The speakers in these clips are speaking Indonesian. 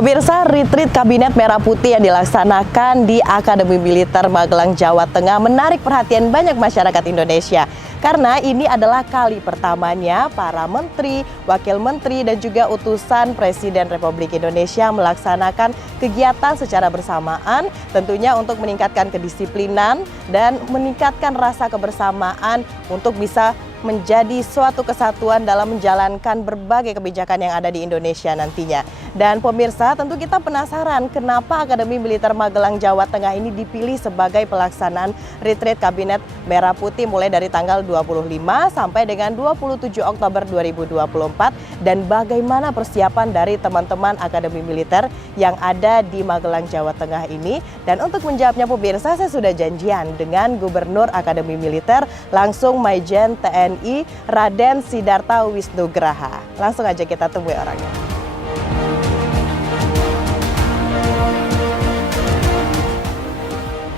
Pemirsa, retreat Kabinet Merah Putih yang dilaksanakan di Akademi Militer Magelang, Jawa Tengah menarik perhatian banyak masyarakat Indonesia. Karena ini adalah kali pertamanya para menteri, wakil menteri, dan juga utusan Presiden Republik Indonesia melaksanakan kegiatan secara bersamaan, tentunya untuk meningkatkan kedisiplinan dan meningkatkan rasa kebersamaan untuk bisa menjadi suatu kesatuan dalam menjalankan berbagai kebijakan yang ada di Indonesia nantinya. Dan pemirsa, tentu kita penasaran kenapa Akademi Militer Magelang, Jawa Tengah ini dipilih sebagai pelaksanaan retreat Kabinet Merah Putih mulai dari tanggal 25 sampai dengan 27 Oktober 2024 dan bagaimana persiapan dari teman-teman Akademi Militer yang ada di Magelang, Jawa Tengah ini. Dan untuk menjawabnya pemirsa, saya sudah janjian dengan Gubernur Akademi Militer, langsung Maijen TNI Raden Sidarta Wisnugraha. Langsung aja kita temui orangnya.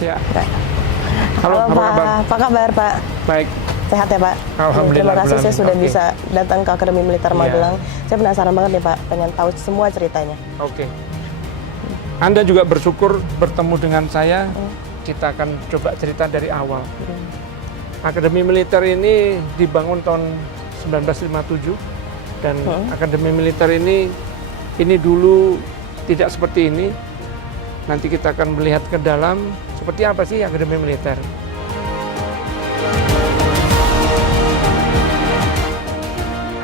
Ya. Halo Pak, apa kabar Pak? Baik. Sehat ya Pak? Alhamdulillah. Terima kasih saya sudah Oke. bisa datang ke Akademi Militer Magelang. Saya penasaran banget nih Pak, pengen tahu semua ceritanya. Oke. Anda juga bersyukur bertemu dengan saya. Kita akan coba cerita dari awal. Akademi Militer ini dibangun tahun 1957 dan Akademi Militer ini dulu tidak seperti ini. Nanti kita akan melihat ke dalam seperti apa sih Akademi Militer.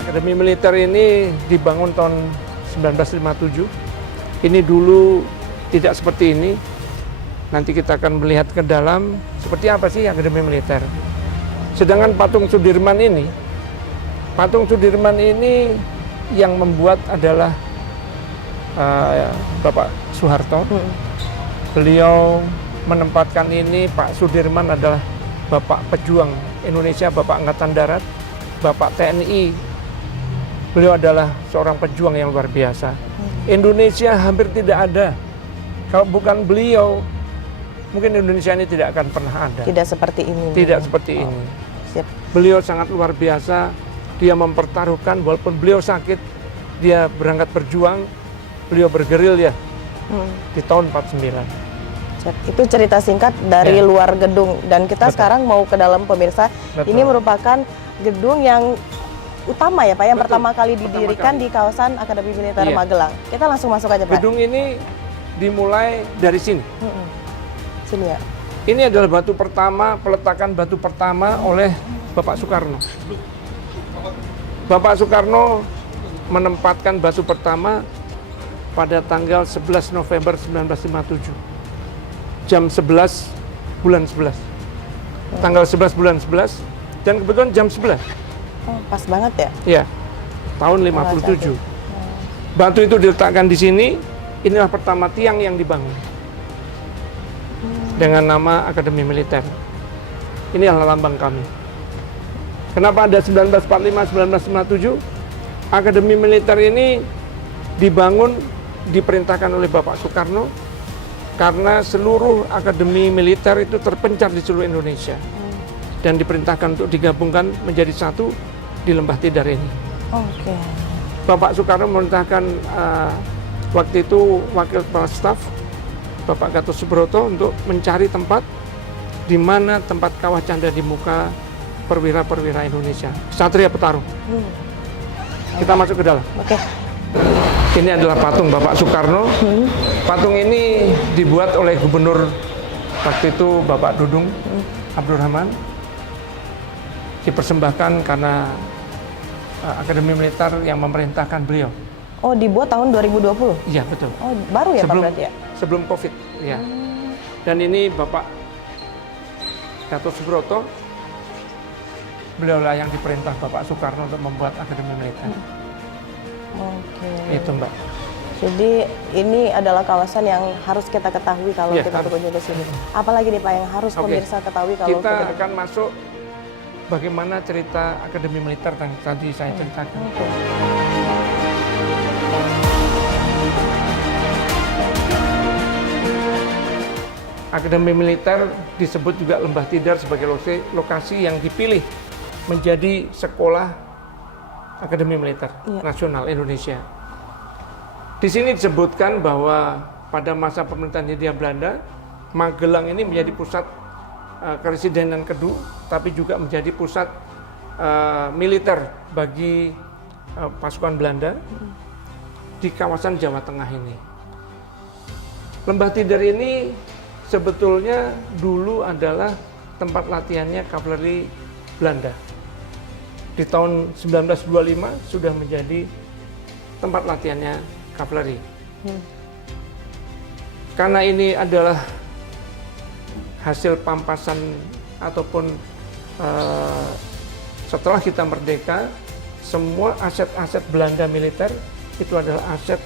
Akademi Militer ini dibangun tahun 1957. Ini dulu tidak seperti ini. Nanti kita akan melihat ke dalam seperti apa sih Akademi Militer. Sedangkan patung Sudirman ini yang membuat adalah Bapak Soeharto. Beliau menempatkan ini, Pak Sudirman adalah Bapak Pejuang Indonesia, Bapak Angkatan Darat, Bapak TNI. Beliau adalah seorang pejuang yang luar biasa. Indonesia hampir tidak ada. Kalau bukan beliau, mungkin Indonesia ini tidak akan pernah ada. Tidak seperti ini. Tidak seperti ini. Siap. Beliau sangat luar biasa. Dia mempertaruhkan, walaupun beliau sakit, dia berangkat berjuang. Beliau bergerilya di tahun 49. Itu cerita singkat dari luar gedung, dan kita sekarang mau ke dalam pemirsa. Ini merupakan gedung yang utama ya Pak, yang pertama kali didirikan di kawasan Akademi Militer Magelang. Kita langsung masuk aja Pak. Gedung ini dimulai dari sini. Sini ya. Ini adalah batu pertama, peletakan batu pertama oleh Bapak Soekarno. Bapak Soekarno menempatkan batu pertama pada tanggal 11 November 1957. Jam 11 bulan 11. Tanggal 11 bulan 11 dan kebetulan jam 11. Oh, pas banget ya? Iya. Tahun 57. Batu itu diletakkan di sini, inilah pertama tiang yang dibangun. Dengan nama Akademi Militer. Inilah lambang kami. Kenapa ada 1945-1957? Akademi Militer ini dibangun, diperintahkan oleh Bapak Soekarno karena seluruh akademi militer itu terpencar di seluruh Indonesia dan diperintahkan untuk digabungkan menjadi satu di Lembah Tidar ini. Oke. Bapak Soekarno memerintahkan waktu itu Wakil Kepala Staf Bapak Gatot Subroto untuk mencari tempat di mana tempat kawah canda di muka perwira-perwira Indonesia, Satria Petarung. Kita masuk ke dalam. Oke. Ini adalah patung Bapak Soekarno. Patung ini dibuat oleh Gubernur waktu itu Bapak Dudung Abdurrahman. Dipersembahkan karena Akademi Militer yang memerintahkan beliau. Oh, dibuat tahun 2020? Iya, betul. Oh, baru ya Pak berarti ya? Sebelum COVID, ya. Dan ini Bapak Gatot Subroto. Beliaulah yang diperintah Bapak Soekarno untuk membuat Akademi Militer. Oke. Itu Mbak. Jadi ini adalah kawasan yang harus kita ketahui kalau Iya, kita harus. berkunjung ke sini. Apalagi nih Pak yang harus pemirsa ketahui kalau kita akan masuk bagaimana cerita Akademi Militer yang tadi saya ceritakan. Akademi Militer disebut juga Lembah Tidar sebagai lokasi yang dipilih menjadi sekolah Akademi Militer Nasional Indonesia. Di sini disebutkan bahwa pada masa pemerintahan Hindia Belanda, Magelang ini menjadi pusat keresidenan Kedu, tapi juga menjadi pusat militer bagi pasukan Belanda di kawasan Jawa Tengah ini. Lembah Tidar ini sebetulnya dulu adalah tempat latihannya kavaleri Belanda. Di tahun 1925 sudah menjadi tempat latihannya kavaleri. Karena ini adalah hasil pampasan ataupun setelah kita merdeka, semua aset-aset Belanda militer itu adalah aset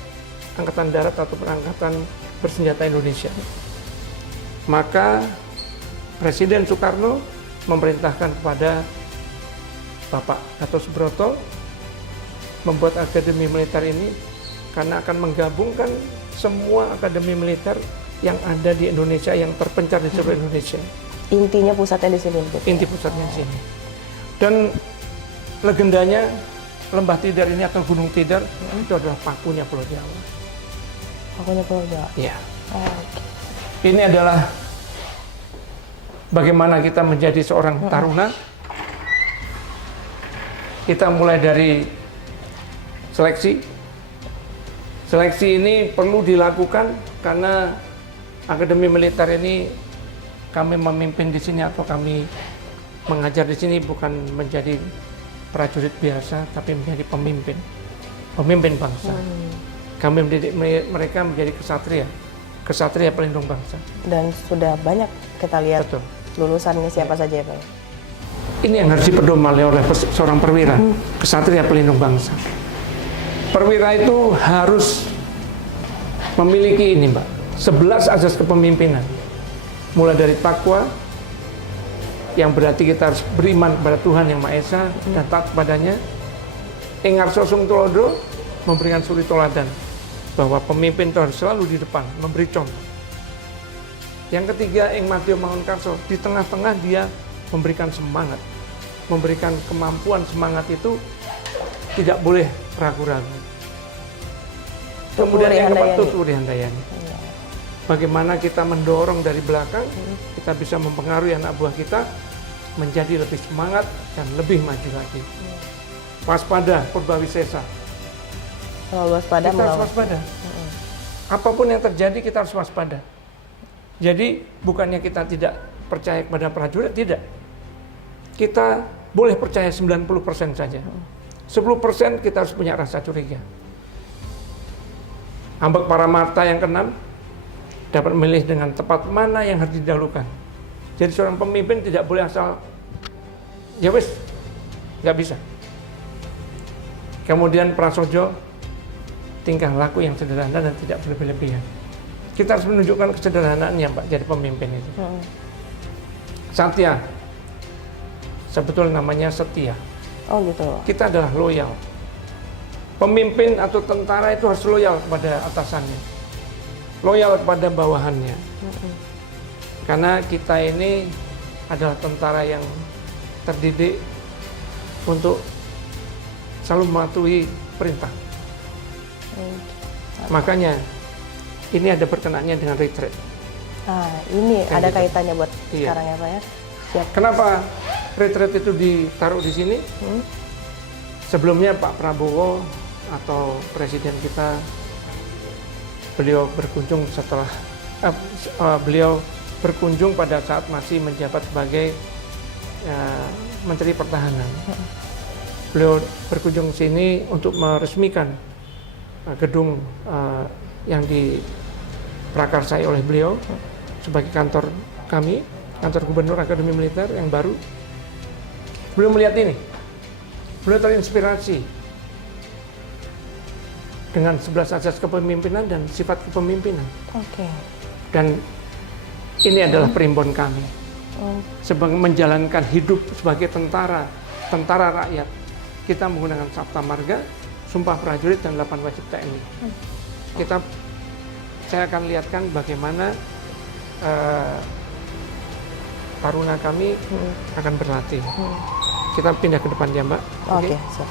Angkatan Darat ataupun Angkatan Bersenjata Indonesia. Maka Presiden Soekarno memerintahkan kepada Bapak Gatot Subroto membuat akademi militer ini karena akan menggabungkan semua akademi militer yang ada di Indonesia, yang terpencar di seluruh Indonesia. Intinya pusatnya di sini. Inti pusatnya di sini. Dan legendanya Lembah Tidar ini atau Gunung Tidar itu adalah pakunya Pulau Jawa. Pakunya Pulau Jawa. Iya. Okay. Ini adalah bagaimana kita menjadi seorang taruna. Kita mulai dari seleksi. Seleksi ini perlu dilakukan karena akademi militer ini kami memimpin di sini atau kami mengajar di sini bukan menjadi prajurit biasa, tapi menjadi pemimpin bangsa. Kami mendidik mereka menjadi kesatria pelindung bangsa. Dan sudah banyak kita lihat. Betul. Lulusannya siapa saja ya Pak? Ini yang harus dipedomani oleh seorang perwira, kesatria pelindung bangsa. Perwira itu harus memiliki ini Mbak, 11 azas kepemimpinan. Mulai dari takwa, yang berarti kita harus beriman kepada Tuhan Yang Maha Esa dan taat kepadanya. Engarso sung tulodo, memberikan suri toladan, bahwa pemimpin itu harus selalu di depan, memberi contoh. Yang ketiga, ing madya mangun karso, di tengah-tengah dia memberikan semangat, memberikan kemampuan. Semangat itu tidak boleh ragu-ragu. Kemudian yang keempat, tuturi handayani. Bagaimana kita mendorong dari belakang, kita bisa mempengaruhi anak buah kita menjadi lebih semangat dan lebih maju lagi. Waspada, purbawisesa. Selalu waspada. Kita harus waspada. Apapun yang terjadi kita harus waspada. Jadi bukannya kita tidak percaya kepada prajurit, tidak. Kita boleh percaya 90% saja. 10% kita harus punya rasa curiga. Ambek Paramarta yang keenam, dapat memilih dengan tepat mana yang harus didahulukan. Jadi seorang pemimpin tidak boleh asal, ya wis, nggak bisa. Kemudian prasojo, tingkah laku yang sederhana dan tidak berlebihan. Kita harus menunjukkan kesederhanaannya Pak, jadi pemimpin itu. Satya, sebetulnya namanya setia. Oh gitu. Kita adalah loyal. Pemimpin atau tentara itu harus loyal kepada atasannya, loyal kepada bawahannya. Karena kita ini adalah tentara yang terdidik untuk selalu mematuhi perintah. Makanya ini ada berkenannya dengan retreat. Ini Kan ada gitu. kaitannya buat Iya. sekarang ya Pak ya. Siap. Kenapa retreat itu ditaruh di sini? Sebelumnya Pak Prabowo atau presiden kita, beliau berkunjung setelah beliau berkunjung pada saat masih menjabat sebagai Menteri Pertahanan. Beliau berkunjung sini untuk meresmikan gedung yang diprakarsai oleh beliau sebagai kantor kami, kantor Gubernur Akademi Militer yang baru. Beliau melihat ini, beliau terinspirasi dengan 11 asas kepemimpinan dan sifat kepemimpinan. Oke. Dan ini adalah primbon kami. Sebagai menjalankan hidup sebagai tentara rakyat. Kita menggunakan Sabta Marga, Sumpah Prajurit, dan 8 wajib TNI. Saya akan lihatkan bagaimana taruna kami akan berlatih. Kita pindah ke depan ya Mbak. Oke, siap.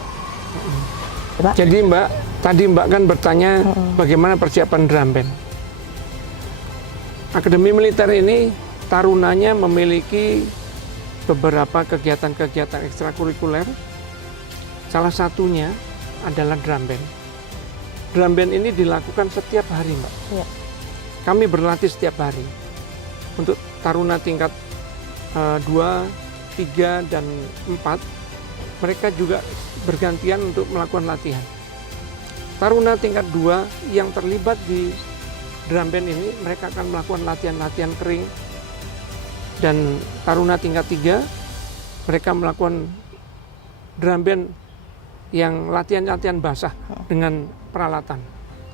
Jadi Mbak, Tadi Mbak kan bertanya bagaimana persiapan drum band. Akademi Militer ini tarunanya memiliki beberapa kegiatan-kegiatan ekstrakurikuler. Salah satunya adalah drum band. Drum band ini dilakukan setiap hari, Mbak. Ya. Kami berlatih setiap hari. Untuk taruna tingkat 2, 3, dan 4, mereka juga bergantian untuk melakukan latihan. Taruna tingkat 2 yang terlibat di drum band ini, mereka akan melakukan latihan-latihan kering. Dan taruna tingkat 3, mereka melakukan drum band yang latihan-latihan basah dengan peralatan.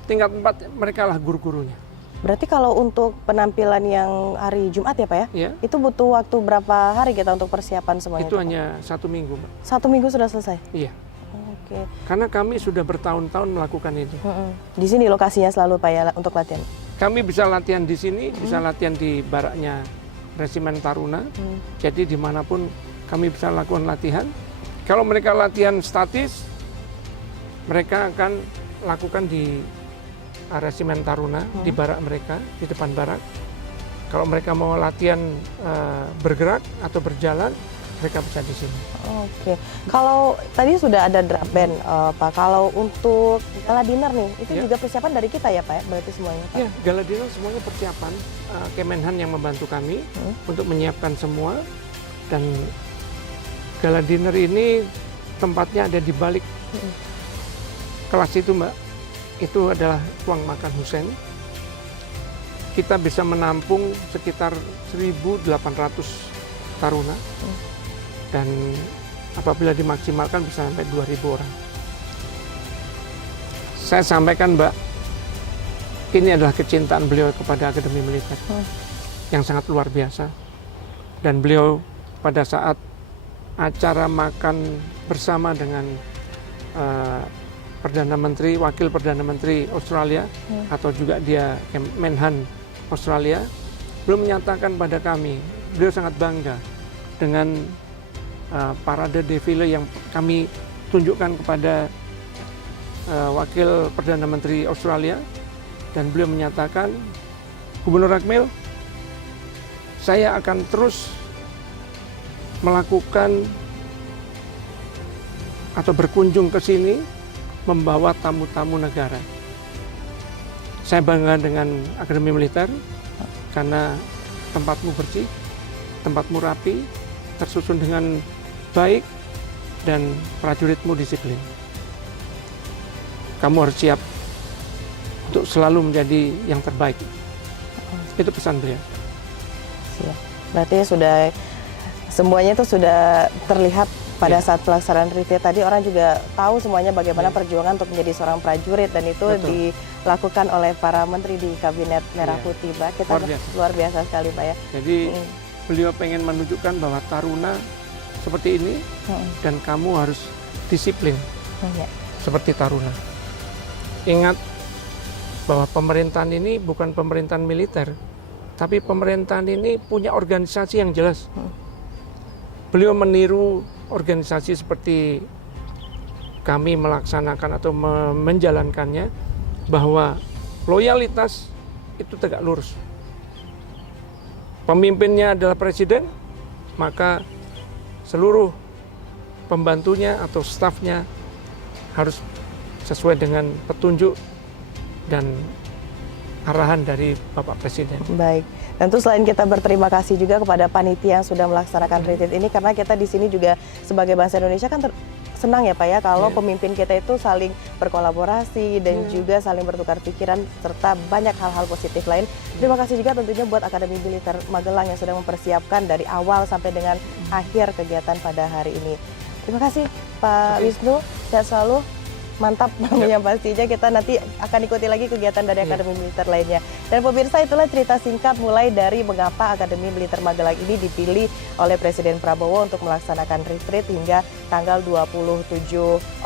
Tingkat 4, mereka lah guru-gurunya. Berarti kalau untuk penampilan yang hari Jumat ya Pak ya? Ya. Itu butuh waktu berapa hari kita untuk persiapan semuanya? Itu hanya 1 minggu, Mbak. 1 minggu sudah selesai? Iya. Oke. Karena kami sudah bertahun-tahun melakukan itu. Di sini lokasinya selalu Pak ya untuk latihan? Kami bisa latihan di sini, bisa latihan di baraknya Resimen Taruna. Jadi dimanapun kami bisa lakukan latihan. Kalau mereka latihan statis, mereka akan lakukan di Resimen Taruna, di barak mereka, di depan barak. Kalau mereka mau latihan bergerak atau berjalan, mereka bisa di sini. Oke. Kalau tadi sudah ada drum band, Pak. Kalau untuk gala dinner nih, itu Ya. juga persiapan dari kita ya Pak ya? Berarti semuanya Pak? Ya, gala dinner semuanya persiapan. Kemenhan yang membantu kami untuk menyiapkan semua. Dan gala dinner ini tempatnya ada di balik kelas itu, Mbak. Itu adalah ruang makan Husein. Kita bisa menampung sekitar 1.800 taruna. Dan apabila dimaksimalkan bisa sampai 2.000 orang. Saya sampaikan, Mbak, ini adalah kecintaan beliau kepada Akademi Militer yang sangat luar biasa. Dan beliau pada saat acara makan bersama dengan Perdana Menteri, Wakil Perdana Menteri Australia, atau juga dia Menhan Australia, beliau menyatakan pada kami, beliau sangat bangga dengan parade defile yang kami tunjukkan kepada Wakil Perdana Menteri Australia, dan beliau menyatakan, Gubernur Akmil, saya akan terus melakukan atau berkunjung ke sini membawa tamu-tamu negara. Saya bangga dengan Akademi Militer karena tempatmu bersih, tempatmu rapi, tersusun dengan baik, dan prajuritmu disiplin. Kamu harus siap untuk selalu menjadi yang terbaik. Itu pesan beliau. Siap. Berarti sudah semuanya itu sudah terlihat pada saat pelaksanaan retreat tadi. Orang juga tahu semuanya bagaimana perjuangan untuk menjadi seorang prajurit, dan itu dilakukan oleh para menteri di Kabinet Merah Putih, Pak. Kita luar biasa sekali, Pak ya. Jadi beliau pengen menunjukkan bahwa taruna seperti ini dan kamu harus disiplin seperti taruna. Ingat bahwa pemerintahan ini bukan pemerintahan militer, tapi pemerintahan ini punya organisasi yang jelas. Beliau meniru organisasi seperti kami melaksanakan atau menjalankannya, bahwa loyalitas itu tegak lurus. Pemimpinnya adalah presiden, maka seluruh pembantunya atau stafnya harus sesuai dengan petunjuk dan arahan dari Bapak Presiden. Baik. Tentu selain kita berterima kasih juga kepada panitia yang sudah melaksanakan retreat ini, karena kita di sini juga sebagai bangsa Indonesia kan senang ya Pak ya kalau pemimpin kita itu saling berkolaborasi dan juga saling bertukar pikiran serta banyak hal-hal positif lain. Terima kasih juga tentunya buat Akademi Militer Magelang yang sudah mempersiapkan dari awal sampai dengan akhir kegiatan pada hari ini. Terima kasih Pak Wisnu, sehat selalu. Mantap yang pastinya kita nanti akan ikuti lagi kegiatan dari Akademi Militer lainnya. Dan pemirsa, itulah cerita singkat mulai dari mengapa Akademi Militer Magelang ini dipilih oleh Presiden Prabowo untuk melaksanakan retreat hingga tanggal 27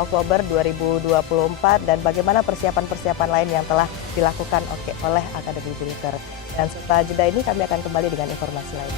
Oktober 2024 dan bagaimana persiapan-persiapan lain yang telah dilakukan oleh Akademi Militer. Dan setelah jeda ini kami akan kembali dengan informasi lain.